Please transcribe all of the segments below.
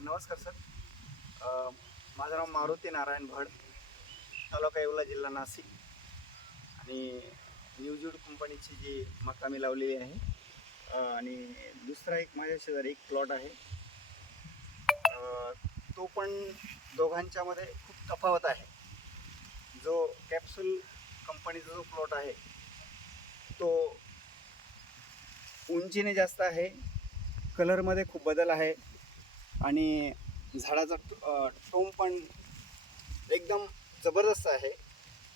नमस्कार सर. माझं नाव मारुती नारायण भड तालुका येवला जिल्हा नाशिक. आणि न्यूजूड कंपनीची जी मका मी लावलेली आहे आणि दुसरा एक माझ्या शेजारी एक प्लॉट आहे. तो पण दोघांच्यामध्ये खूप तफावत आहे. जो कॅप्सूल कंपनीचा जो प्लॉट आहे तो उंचीने जास्त आहे कलरमध्ये खूप बदल आहे. आणि झाडाचा टोम पण एकदम जबरदस्त आहे.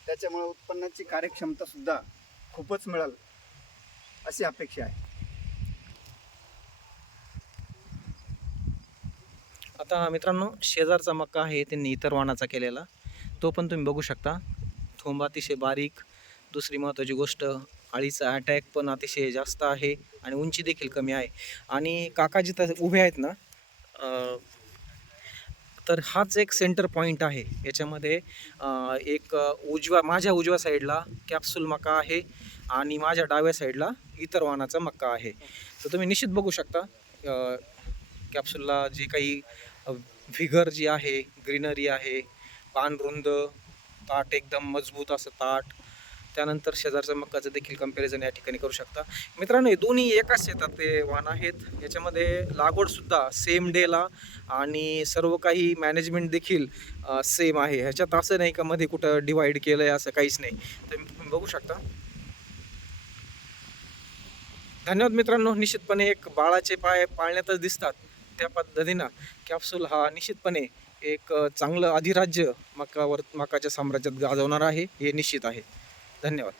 त्याच्यामुळे उत्पन्नाची कार्यक्षमतासुद्धा खूपच मिळेल अशी अपेक्षा आहे. आता मित्रांनो शेजारचा मक्का आहे त्यांनी इतर वाणाचा केलेला. तो पण तुम्ही बघू शकता. थोंब अतिशय बारीक. दुसरी महत्त्वाची गोष्ट अळीचा अटॅक पण अतिशय जास्त आहे आणि उंची देखील कमी आहे. आणि काका जिथं उभे आहेत ना तर हाच एक सेंटर पॉईंट आहे. याच्यामध्ये एक उजव्या माझ्या उजव्या साईडला कॅप्सूल मका आहे आणि माझ्या डाव्या साईडला इतर वाहनाचा मक्का आहे. तर तुम्ही निश्चित बघू शकता कॅप्सूलला जे काही व्हिगर जी आहे ग्रीनरी आहे पानरुंद ताट एकदम मजबूत असं ताट त्यानंतर शेजारचं मक्काचं देखील कंपॅरिझन या ठिकाणी करू शकता. मित्रांनो हे दोन्ही एकाच शेतात ते वाहन आहेत. याच्यामध्ये लागवडसुद्धा सेम डेला आणि सर्व काही मॅनेजमेंट देखील सेम आहे. ह्याच्यात असं नाही का मध्ये कुठं डिवाईड केलं आहे असं काहीच नाही. तर तुम्ही बघू शकता. धन्यवाद मित्रांनो. निश्चितपणे एक बाळाचे पाय पाळण्यातच दिसतात त्या पद्धतीनं. कॅप्सूल हा निश्चितपणे एक चांगलं अधिराज्य मकावर मकाच्या साम्राज्यात गाजवणार आहे. हे निश्चित आहे. धन्यवाद.